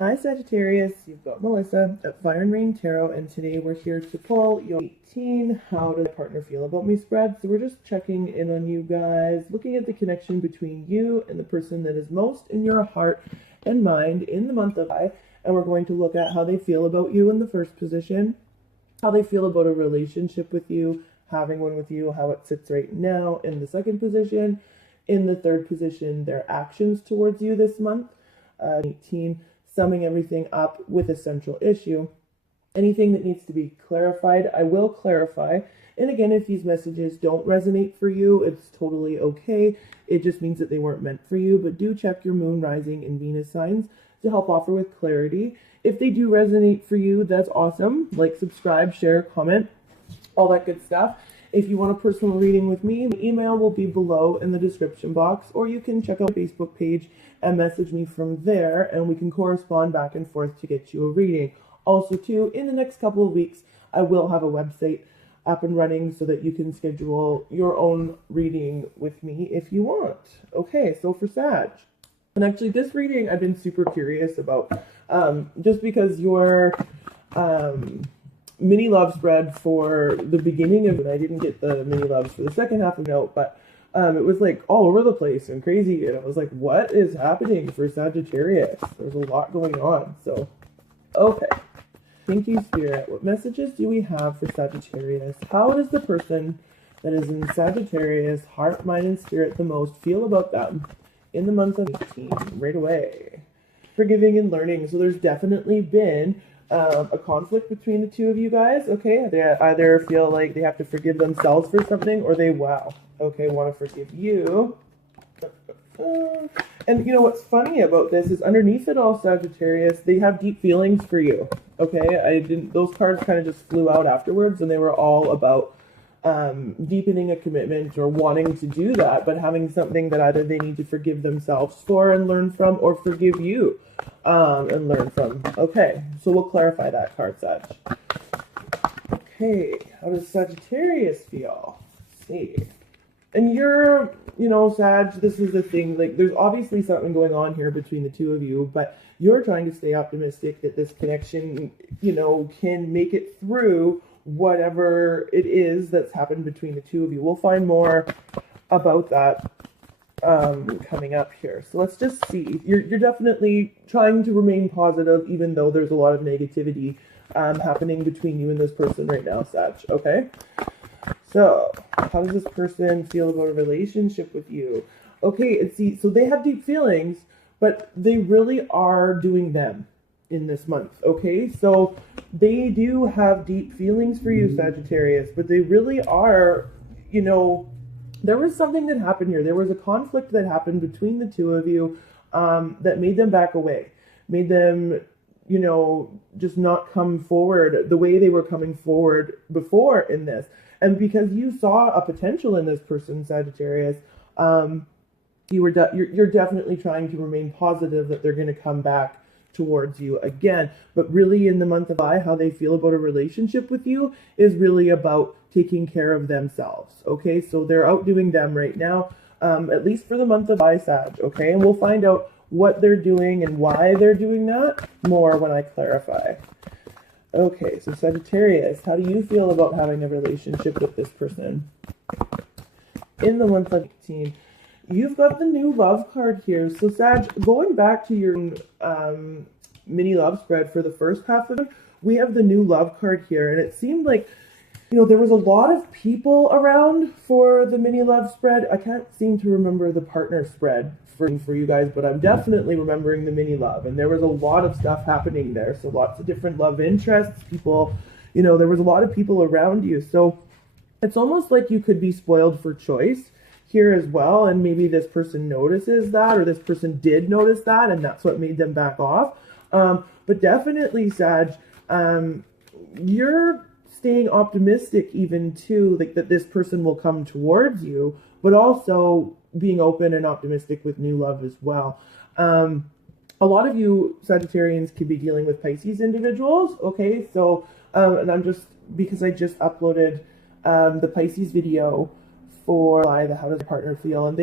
Hi Sagittarius, you've got Melissa at Fire and Rain Tarot, and today we're here to pull your 18 How Does My Partner Feel About Me spread. So we're just checking in on you guys, looking at the connection between you and the person that is most in your heart and mind in the month of July, and we're going to look at how they feel about you in the first position, how they feel about a relationship with you, having one with you, how it sits right now in the second position, in the third position, their actions towards you this month, 18, summing everything up with a central issue. Anything that needs to be clarified, I will clarify. And again, if these messages don't resonate for you, it's totally okay. It just means that they weren't meant for you. But do check your moon, rising, and Venus signs to help offer with clarity. If they do resonate for you, that's awesome. Like, subscribe, share, comment, all that good stuff. If you want a personal reading with me, the email will be below in the description box, or you can check out my Facebook page and message me from there, and we can correspond back and forth to get you a reading. Also, too, in the next couple of weeks, I will have a website up and running so that you can schedule your own reading with me if you want. Okay, so for Sag, and actually this reading I've been super curious about, just because your mini love spread for the beginning of it, I didn't get the mini loves for the second half of the note, but it was like all over the place and crazy, and I was like, what is happening for Sagittarius? There's a lot going on. So okay, thank you, Spirit. What messages do we have for Sagittarius? How does the person that is in Sagittarius heart, mind, and spirit the most feel about them in the month of 18 right away? Forgiving and learning. So there's definitely been a conflict between the two of you guys. Okay, they either feel like they have to forgive themselves for something, or they want to forgive you. And you know what's funny about this is underneath it all, Sagittarius, they have deep feelings for you. Okay, those cards kind of just flew out afterwards, and they were all about deepening a commitment or wanting to do that, but having something that either they need to forgive themselves for and learn from, or forgive you and learn from. Okay, so we'll clarify that card, Sag. Okay, how does Sagittarius feel? Let's see. And you're, Sag, this is the thing, like, there's obviously something going on here between the two of you, but you're trying to stay optimistic that this connection, can make it through whatever it is that's happened between the two of you. We'll find more about that coming up here. So let's just see. You're definitely trying to remain positive, even though there's a lot of negativity happening between you and this person right now, Sag. Okay? So, how does this person feel about a relationship with you? Okay, so they have deep feelings, but they really are doing them in this month, okay? So they do have deep feelings for you, Sagittarius, but they really are, there was something that happened here. There was a conflict that happened between the two of you that made them back away, made them, just not come forward the way they were coming forward before in this. And because you saw a potential in this person, Sagittarius, you're definitely trying to remain positive that they're going to come back towards you again. But really, in the month of July, how they feel about a relationship with you is really about taking care of themselves. Okay, so they're out doing them right now, at least for the month of July, Sag. Okay, and we'll find out what they're doing and why they're doing that more when I clarify. Okay, so Sagittarius, how do you feel about having a relationship with this person in the month of 18? You've got the new love card here. So Sag, going back to your mini love spread for the first half of it, we have the new love card here. And it seemed like, there was a lot of people around for the mini love spread. I can't seem to remember the partner spread for you guys, but I'm definitely remembering the mini love. And there was a lot of stuff happening there. So lots of different love interests, people, there was a lot of people around you. So it's almost like you could be spoiled for choice here as well, and maybe this person notices that, or this person did notice that, and that's what made them back off. But definitely, Sag, you're staying optimistic even too, like that this person will come towards you, but also being open and optimistic with new love as well. A lot of you Sagittarians could be dealing with Pisces individuals. Okay, so and I'm just, because I just uploaded the Pisces video for the how does the partner feel, and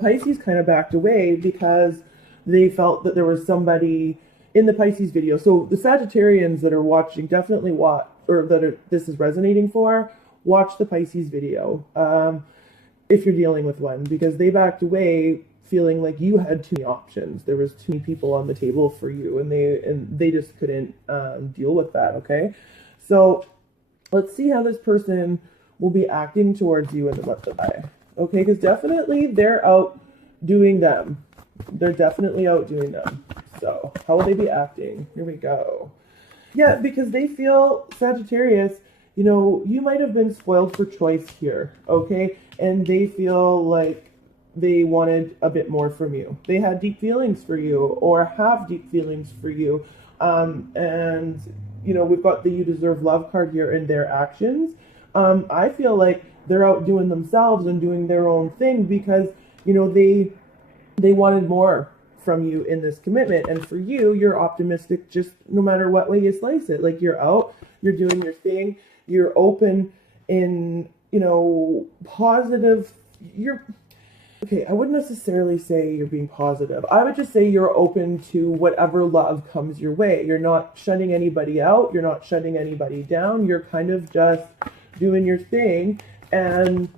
Pisces kind of backed away because they felt that there was somebody in the Pisces video. So the Sagittarians that are watching, definitely watch, or that are, this is resonating for, watch the Pisces video if you're dealing with one, because they backed away feeling like you had too many options. There was too many people on the table for you, and they just couldn't deal with that. Okay, so let's see how this person will be acting towards you in the month of May. Okay, because definitely they're out doing them. They're definitely out doing them. So how will they be acting? Here we go. Yeah, because they feel, Sagittarius, you know, you might have been spoiled for choice here, okay? And they feel like they wanted a bit more from you. They had deep feelings for you, or have deep feelings for you. And, you know, we've got the you deserve love card here in their actions. I feel like they're out doing themselves and doing their own thing because, you know, they wanted more from you in this commitment. And for you, you're optimistic just no matter what way you slice it. Like, you're out, you're doing your thing, you're open in, you know, positive. Okay, I wouldn't necessarily say you're being positive. I would just say you're open to whatever love comes your way. You're not shutting anybody out. You're not shutting anybody down. You're kind of just doing your thing and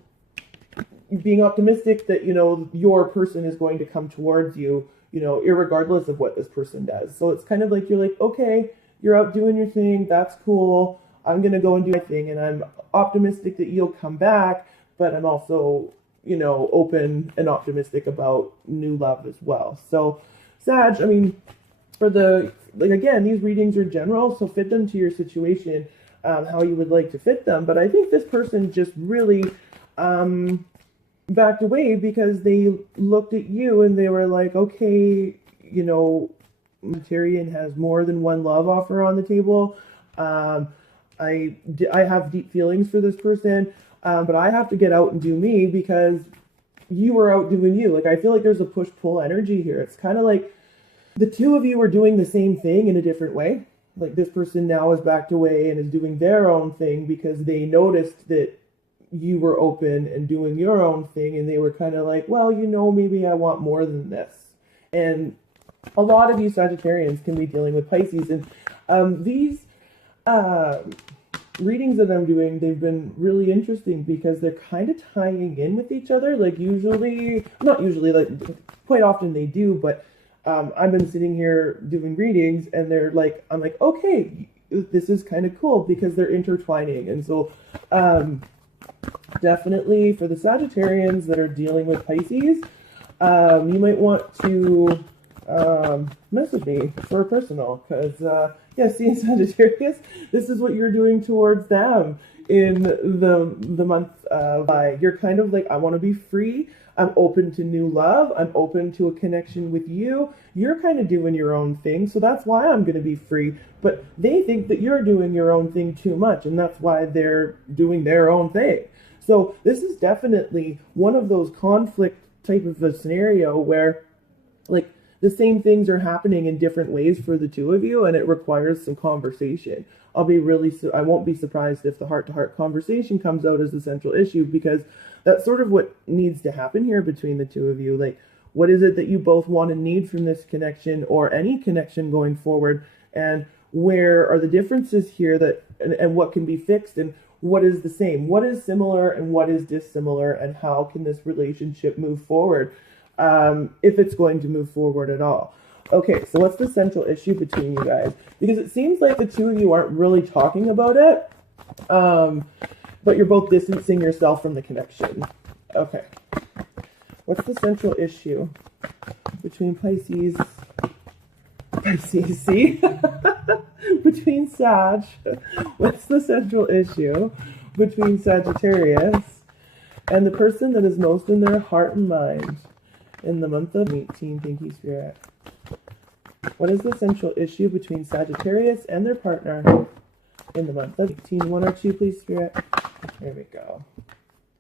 being optimistic that, you know, your person is going to come towards you, you know, irregardless of what this person does. So it's kind of like, you're like, okay, you're out doing your thing. That's cool. I'm going to go and do my thing. And I'm optimistic that you'll come back, but I'm also, you know, open and optimistic about new love as well. So Sag, I mean, for the, like, again, these readings are general, so fit them to your situation, how you would like to fit them. But I think this person just really backed away because they looked at you and they were like, okay, you know, Sagittarian has more than one love offer on the table. I have deep feelings for this person, but I have to get out and do me because you were out doing you. Like, I feel like there's a push-pull energy here. It's kind of like the two of you are doing the same thing in a different way. Like, this person now has backed away and is doing their own thing because they noticed that you were open and doing your own thing, and they were kind of like, well, you know, maybe I want more than this. And a lot of you Sagittarians can be dealing with Pisces, and these readings that I'm doing, they've been really interesting because they're kind of tying in with each other. Like, not usually, like quite often they do, but I've been sitting here doing readings and they're like, I'm like, okay, this is kind of cool because they're intertwining. And so definitely for the Sagittarians that are dealing with Pisces, you might want to message me for a personal, because yeah, see, Sagittarius, this is what you're doing towards them in the month of July. You're kind of like, I want to be free. I'm open to new love. I'm open to a connection with you. You're kind of doing your own thing, so that's why I'm going to be free. But they think that you're doing your own thing too much, and that's why they're doing their own thing. So this is definitely one of those conflict type of a scenario where, like, the same things are happening in different ways for the two of you, and it requires some conversation. I won't be surprised if the heart-to-heart conversation comes out as the central issue, because that's sort of what needs to happen here between the two of you. Like, what is it that you both want and need from this connection, or any connection going forward, and where are the differences here that and what can be fixed, and what is the same, what is similar, and what is dissimilar, and how can this relationship move forward, if it's going to move forward at all. Okay, so what's the central issue between you guys? Because it seems like the two of you aren't really talking about it, but you're both distancing yourself from the connection. Okay. What's the central issue between Pisces, see? Between Sag. What's the central issue between Sagittarius and the person that is most in their heart and mind in the month of 18? Thank you, Spirit. What is the central issue between Sagittarius and their partner in the month of 18? 1 or 2, please, Spirit. There we go.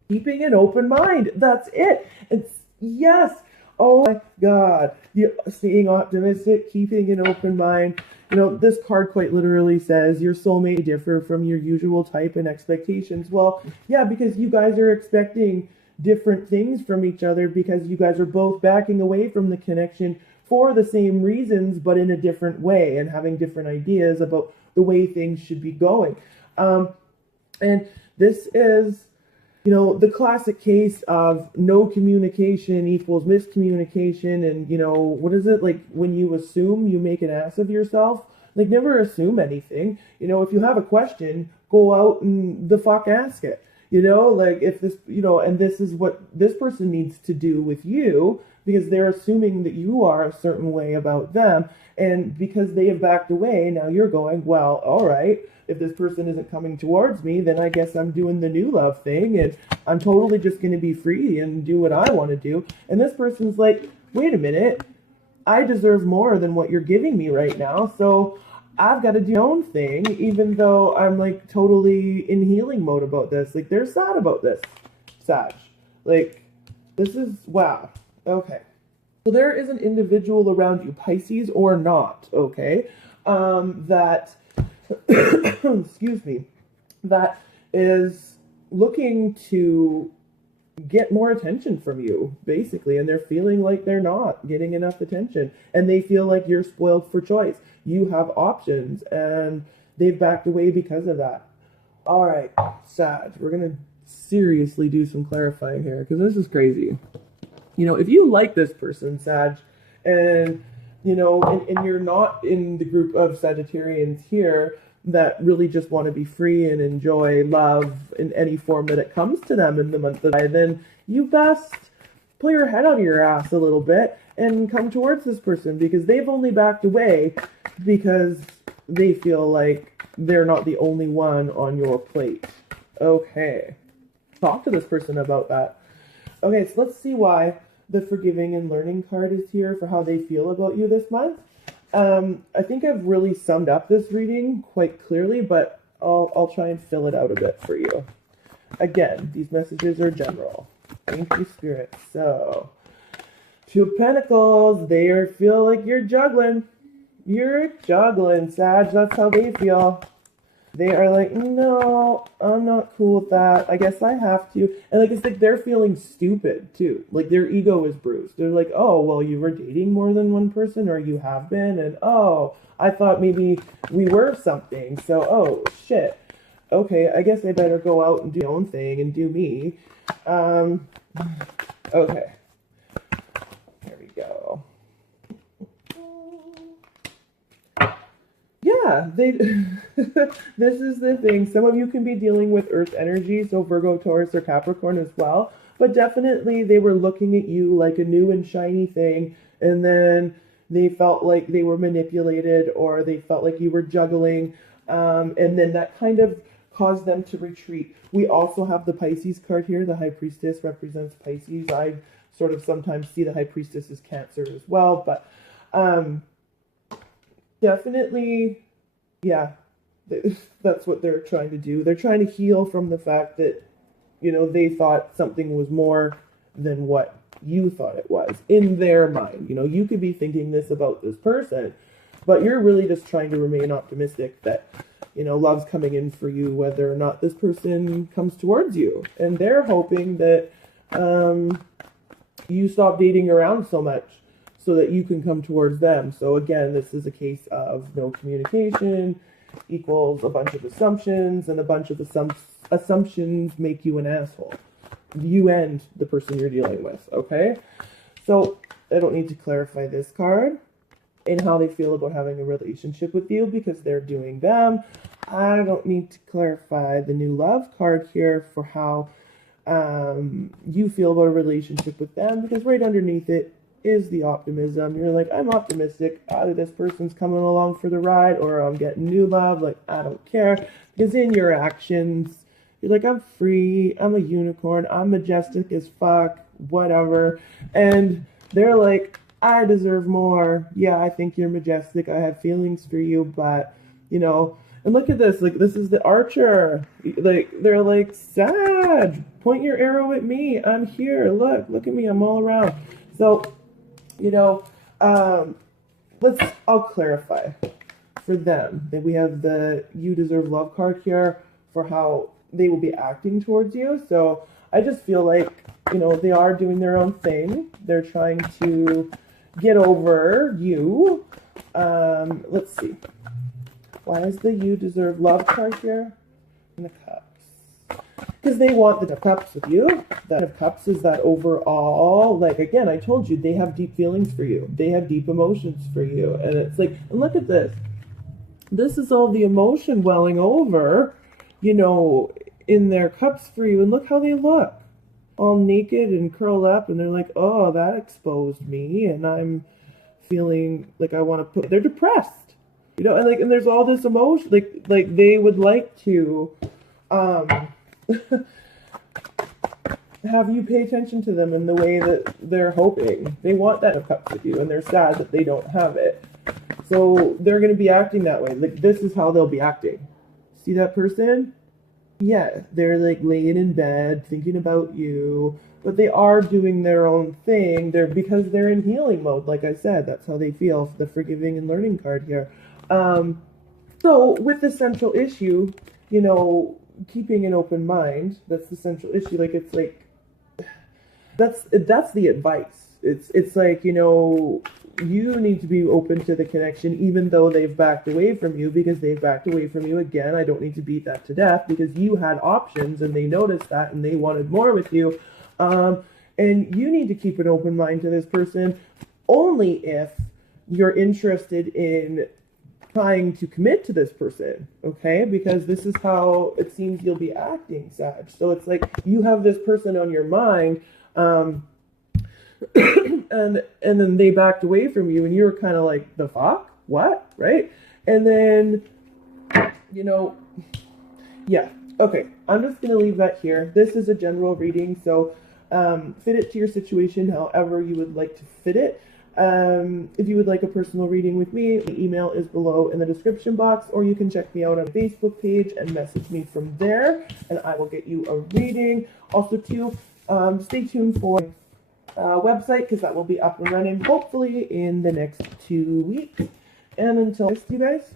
Keeping an open mind. That's it. It's yes. Oh my God. You're staying optimistic, keeping an open mind. You know, this card quite literally says your soulmate may differ from your usual type and expectations. Well, yeah, because you guys are expecting different things from each other, because you guys are both backing away from the connection for the same reasons, but in a different way, and having different ideas about the way things should be going. And this is, you know, the classic case of no communication equals miscommunication. And, you know, what is it? Like, when you assume, you make an ass of yourself. Like, never assume anything. You know, if you have a question, go out and the fuck ask it. You know, like, if this, you know, and this is what this person needs to do with you, because they're assuming that you are a certain way about them. And because they have backed away, now you're going, well, all right, if this person isn't coming towards me, then I guess I'm doing the new love thing, and I'm totally just going to be free and do what I want to do. And this person's like, wait a minute, I deserve more than what you're giving me right now, so I've got to do my own thing, even though I'm like totally in healing mode about this. Like, they're sad about this, Sag. Like, this is, wow. Okay. So there is an individual around you, Pisces or not, okay, that, excuse me, that is looking to get more attention from you, basically, and they're feeling like they're not getting enough attention, and they feel like you're spoiled for choice. You have options, and they've backed away because of that. All right, Sag, we're going to seriously do some clarifying here, because this is crazy. You know, if you like this person, Sag, and, you know, and you're not in the group of Sagittarians here that really just want to be free and enjoy love in any form that it comes to them in the month of July, then you best pull your head out of your ass a little bit and come towards this person, because they've only backed away because they feel like they're not the only one on your plate. Okay. Talk to this person about that. Okay, so let's see why the forgiving and learning card is here for how they feel about you this month. I think I've really summed up this reading quite clearly, but I'll try and fill it out a bit for you. Again, these messages are general. Thank you, Spirit. So, Two of Pentacles, they feel like you're juggling. You're juggling, Sag. That's how they feel. They are like, no, I'm not cool with that. I guess I have to. And like, it's like they're feeling stupid too. Like, their ego is bruised. They're like, oh, well, you were dating more than one person, or you have been. And oh, I thought maybe we were something. So, oh, shit. Okay, I guess I better go out and do my own thing and do me. Okay. There we go. Yeah, this is the thing. Some of you can be dealing with Earth energy, so Virgo, Taurus, or Capricorn as well. But definitely they were looking at you like a new and shiny thing, and then they felt like they were manipulated, or they felt like you were juggling, and then that kind of caused them to retreat. We also have the Pisces card here. The High Priestess represents Pisces. I sort of sometimes see the High Priestess as Cancer as well, but definitely, yeah, that's what they're trying to do. They're trying to heal from the fact that, you know, they thought something was more than what you thought it was in their mind. You know, you could be thinking this about this person, but you're really just trying to remain optimistic that, you know, love's coming in for you, whether or not this person comes towards you. And they're hoping that you stop dating around so much, so that you can come towards them. So again, this is a case of no communication equals a bunch of assumptions, and a bunch of assumptions make you an asshole. You and the person you're dealing with, okay? So I don't need to clarify this card and how they feel about having a relationship with you, because they're doing them. I don't need to clarify the new love card here for how you feel about a relationship with them, because right underneath it is the optimism. You're like, I'm optimistic. Either this person's coming along for the ride, or I'm getting new love. Like, I don't care. Because in your actions, you're like, I'm free. I'm a unicorn. I'm majestic as fuck. Whatever. And they're like, I deserve more. Yeah, I think you're majestic. I have feelings for you, but, you know, and look at this. Like, this is the Archer. Like, they're like, Sag, point your arrow at me. I'm here. Look at me. I'm all around. So, you know, I'll clarify for them that we have the You Deserve Love card here for how they will be acting towards you. So I just feel like, you know, they are doing their own thing. They're trying to, get over you. Let's see. Why does the you deserve love card here? And the cups. Because they want the cups with you. That of cups is that overall, like, again, I told you, they have deep feelings for you. They have deep emotions for you. And it's like, and look at this. This is all the emotion welling over, you know, in their cups for you. And look how they look. All naked and curled up. And they're like, oh, that exposed me. And I'm feeling like I want to put, they're depressed. You know, and like, and there's all this emotion, like they would like to, have you pay attention to them in the way that they're hoping. They want that of cups with you, and they're sad that they don't have it. So they're going to be acting that way. Like, this is how they'll be acting. See that person? Yeah, they're like laying in bed thinking about you, but they are doing their own thing. Because they're in healing mode. Like I said, that's how they feel. The forgiving and learning card here. So with the central issue, you know, keeping an open mind, that's the central issue. Like, it's like, that's the advice. It's like, you know, you need to be open to the connection, even though they've backed away from you, because they've backed away from you. Again, I don't need to beat that to death, because you had options and they noticed that and they wanted more with you. And you need to keep an open mind to this person only if you're interested in trying to commit to this person, okay? Because this is how it seems you'll be acting, Sag. So it's like you have this person on your mind, and then they backed away from you, and you're kind of like, the fuck? What? Right? And then, you know, yeah. Okay, I'm just going to leave that here. This is a general reading, so fit it to your situation however you would like to fit it. If you would like a personal reading with me, the email is below in the description box, or you can check me out on the Facebook page and message me from there, and I will get you a reading. Also, too, stay tuned for website, because that will be up and running hopefully in the next 2 weeks. And until next, you guys.